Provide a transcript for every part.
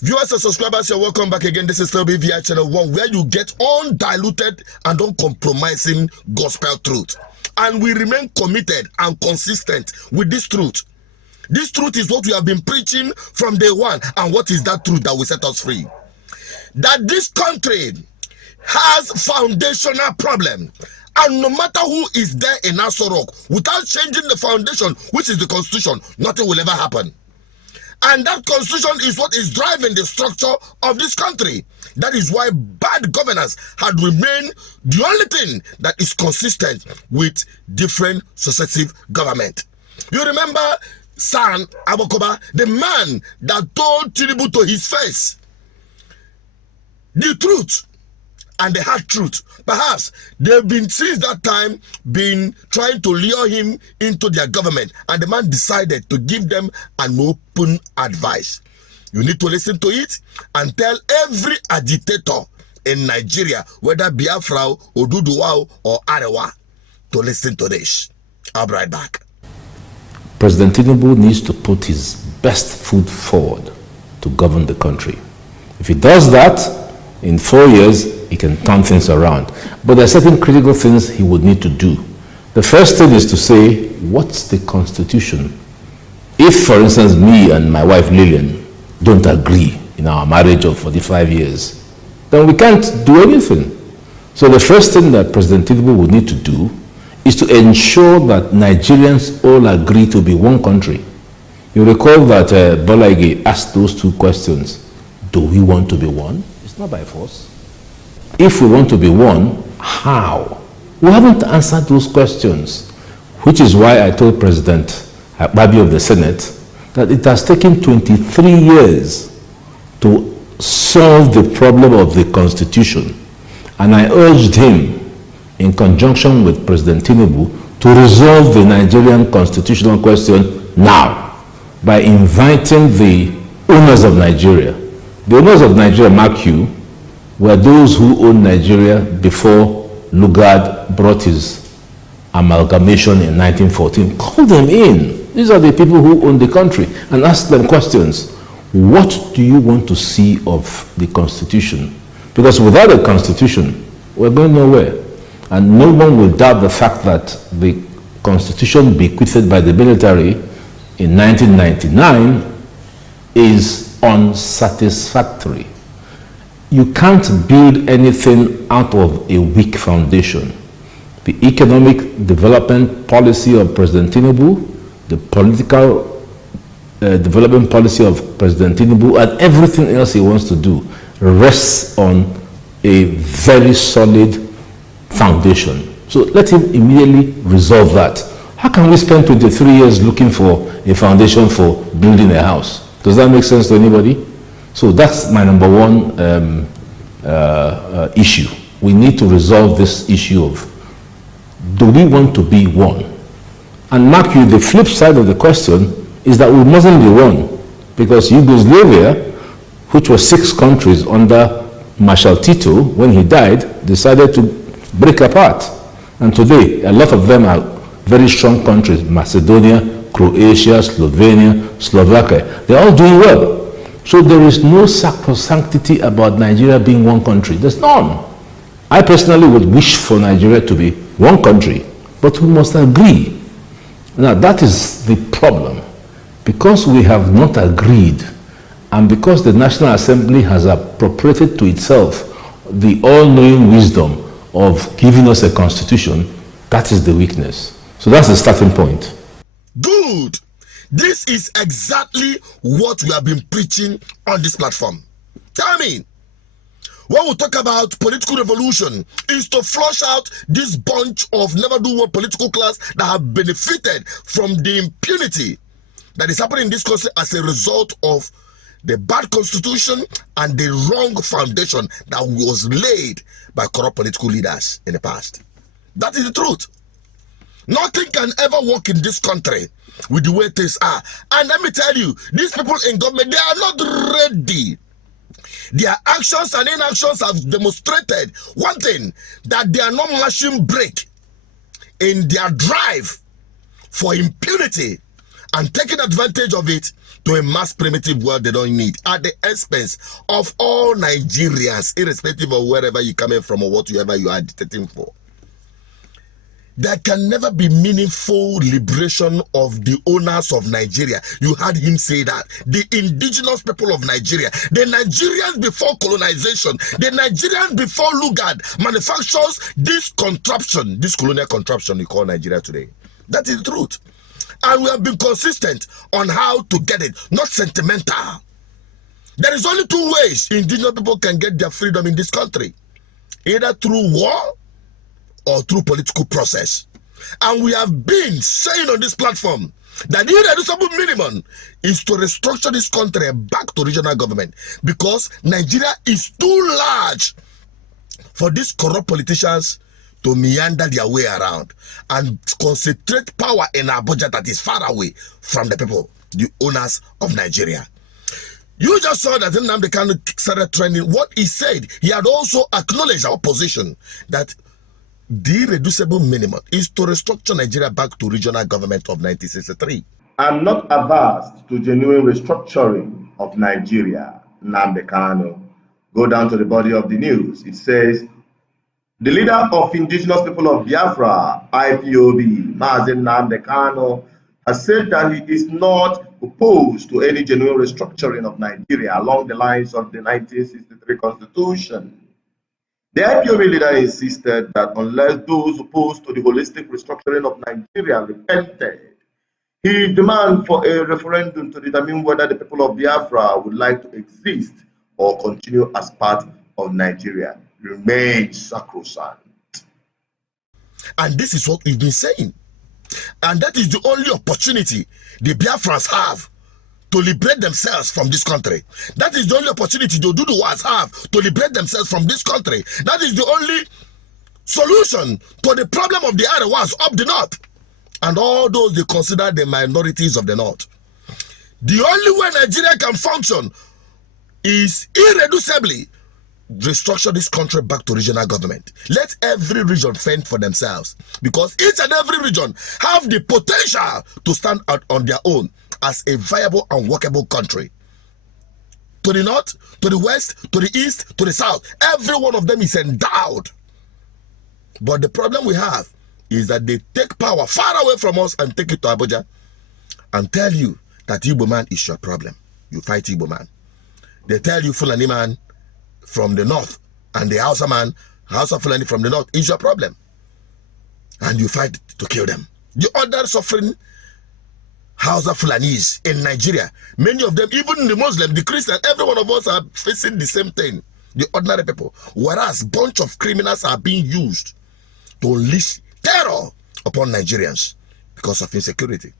Viewers and subscribers, you're welcome back again. This is still BVI Channel 1, where you get undiluted and uncompromising gospel truth. And we remain committed and consistent with this truth. This truth is what we have been preaching from day one. And what is that truth that will set us free? That this country has foundational problem. And no matter who is there in Aso Rock, without changing the foundation, which is the constitution, nothing will ever happen. And that constitution is what is driving the structure of this country. That is why bad governance had remained the only thing that is consistent with different successive government. You remember San Agbakoba, the man that told Tinubu to his face the truth and the hard truth. Perhaps they've been since that time been trying to lure him into their government, and the man decided to give them an open advice. You need to listen to it and tell every agitator in Nigeria, whether Biafra, Oduduwa, or Arewa, to listen to this. I'll be right back. President Tinubu needs to put his best foot forward to govern the country. If he does that, in 4 years, he can turn things around. But there are certain critical things he would need to do. The first thing is to say, what's the constitution? If, for instance, me and my wife Lillian don't agree in our marriage of 45 years, then we can't do anything. So the first thing that President Tinubu would need to do is to ensure that Nigerians all agree to be one country. You recall that Bola Ige asked those two questions. Do we want to be one? It's not by force. If we want to be one, how? We haven't answered those questions, which is why I told President Agbakoba of the Senate that it has taken 23 years to solve the problem of the Constitution. And I urged him, in conjunction with President Tinubu, to resolve the Nigerian constitutional question now by inviting the owners of Nigeria. The owners of Nigeria, mark you, were those who owned Nigeria before Lugard brought his amalgamation in 1914. Call them in. These are the people who own the country, and ask them questions. What do you want to see of the Constitution? Because without a Constitution, we're going nowhere. And no one will doubt the fact that the Constitution bequeathed by the military in 1999 is unsatisfactory. You can't build anything out of a weak foundation. The economic development policy of President Tinubu, the political development policy of President Tinubu, and everything else he wants to do rests on a very solid foundation. So let him immediately resolve that. How can we spend 23 years looking for a foundation for building a house? Does that make sense to anybody? So that's my number one issue. We need to resolve this issue of, do we want to be one? And mark you, the flip side of the question is that we mustn't be one, because Yugoslavia, which was 6 countries under Marshal Tito, when he died, decided to break apart. And today, a lot of them are very strong countries: Macedonia, Croatia, Slovenia, Slovakia. They're all doing well. So there is no sacrosanctity about Nigeria being one country. There's none. I personally would wish for Nigeria to be one country, but we must agree. Now that is the problem. Because we have not agreed, and because the National Assembly has appropriated to itself the all-knowing wisdom of giving us a constitution, that is the weakness. So that's the starting point. Good. This is exactly what we have been preaching on this platform. Tell me, when we talk about political revolution, is to flush out this bunch of never-do-well political class that have benefited from the impunity that is happening in this country as a result of the bad constitution and the wrong foundation that was laid by corrupt political leaders in the past. That is the truth. Nothing can ever work in this country with the way things are. And let me tell you, these people in government, they are not ready. Their actions and inactions have demonstrated one thing, that they are not machine break in their drive for impunity and taking advantage of it to a mass primitive world they don't need at the expense of all Nigerians, irrespective of wherever you're coming from or whatever you are agitating for. There can never be meaningful liberation of the owners of Nigeria. You heard him say that. The indigenous people of Nigeria, the Nigerians before colonization, the Nigerians before Lugard manufactures this contraption, this colonial contraption we call Nigeria today. That is the truth. And we have been consistent on how to get it, not sentimental. There is only two ways indigenous people can get their freedom in this country. Either through war or through political process. And we have been saying on this platform that the irreducible minimum is to restructure this country back to regional government, because Nigeria is too large for these corrupt politicians to meander their way around and concentrate power in Abuja that is far away from the people, the owners of Nigeria. You just saw that Nnamdi Kanu started trending. What he said, he had also acknowledged our position that the irreducible minimum is to restructure Nigeria back to regional government of 1963. I'm not averse to genuine restructuring of Nigeria, Nnamdi Kanu. Go down to the body of the news. It says, the leader of Indigenous people of Biafra, IPOB, Mazen Nnamdi Kanu, has said that he is not opposed to any genuine restructuring of Nigeria along the lines of the 1963 Constitution. The IPOB leader insisted that unless those opposed to the holistic restructuring of Nigeria repented, he demanded for a referendum to determine whether the people of Biafra would like to exist or continue as part of Nigeria remains sacrosanct. And this is what we've been saying. And that is the only opportunity the Biafrans have to liberate themselves from this country. That is the only opportunity the Oduduwas have to liberate themselves from this country. That is the only solution to the problem of the Arewas up the north and all those they consider the minorities of the north. The only way Nigeria can function is irreducibly restructure this country back to regional government. Let every region fend for themselves, because each and every region have the potential to stand out on their own as a viable and workable country. To the north, to the west, to the east, to the south, every one of them is endowed. But the problem we have is that they take power far away from us and take it to Abuja and tell you that Igbo man is your problem. You fight Igbo man. They tell you Fulani man from the north and the Hausa man, Hausa Fulani from the north is your problem. And you fight to kill them. The other suffering Hausa Fulanis in Nigeria, many of them, even the Muslim, the Christian, every one of us are facing the same thing, the ordinary people. Whereas bunch of criminals are being used to unleash terror upon Nigerians because of insecurity.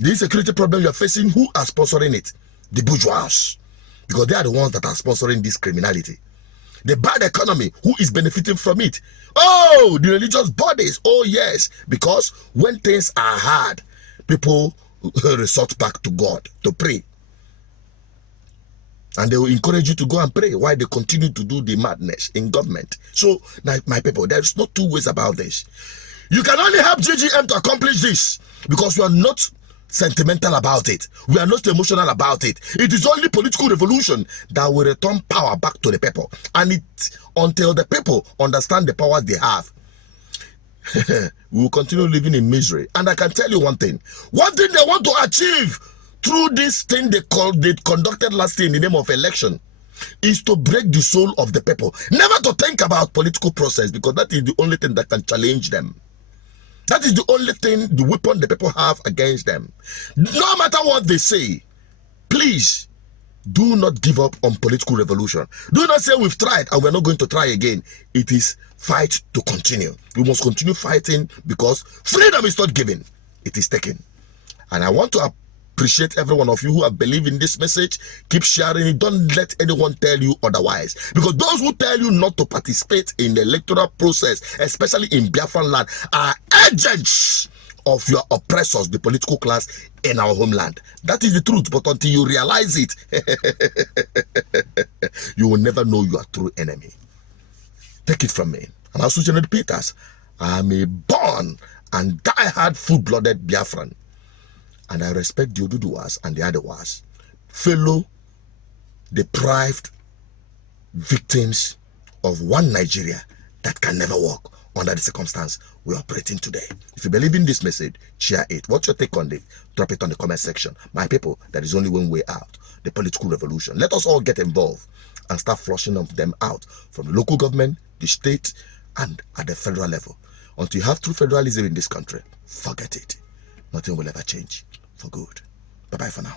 The insecurity problem you are facing, who are sponsoring it? The bourgeois, because they are the ones that are sponsoring this criminality. The bad economy, who is benefiting from it? Oh, the religious bodies. Oh yes, because when things are hard, people resort back to God to pray. And they will encourage you to go and pray while they continue to do the madness in government. So, my people, there's no two ways about this. You can only help GGM to accomplish this because we are not sentimental about it. We are not emotional about it. It is only political revolution that will return power back to the people. And until the people understand the powers they have, we will continue living in misery. And I can tell you one thing they want to achieve through this thing they conducted last year in the name of election is to break the soul of the people. Never to think about political process, because that is the only thing that can challenge them. That is the only thing, the weapon the people have against them. No matter what they say, please do not give up on political revolution. Do not say we've tried and we're not going to try again. It is fight to continue. We must continue fighting, because freedom is not given, it is taken. And I want to appreciate every one of you who have believed in this message. Keep sharing it. Don't let anyone tell you otherwise, because those who tell you not to participate in the electoral process, especially in Biafran land, are agents of your oppressors, the political class in our homeland. That is the truth. But until you realize it, you will never know your true enemy. Take it from me. I'm Asuchened Peters. I'm a born and die-hard full-blooded Biafran. and I respect the Oduduwas and the Arewas, fellow deprived victims of one Nigeria that can never work under the circumstance we're operating today. If you believe in this message, share it. What's your take on it? Drop it on the comment section. My people, there is only one way out: the political revolution. Let us all get involved and start flushing them out from the local government, the state, and at the federal level. Until you have true federalism in this country, forget it. Nothing will ever change for good. Bye-bye for now.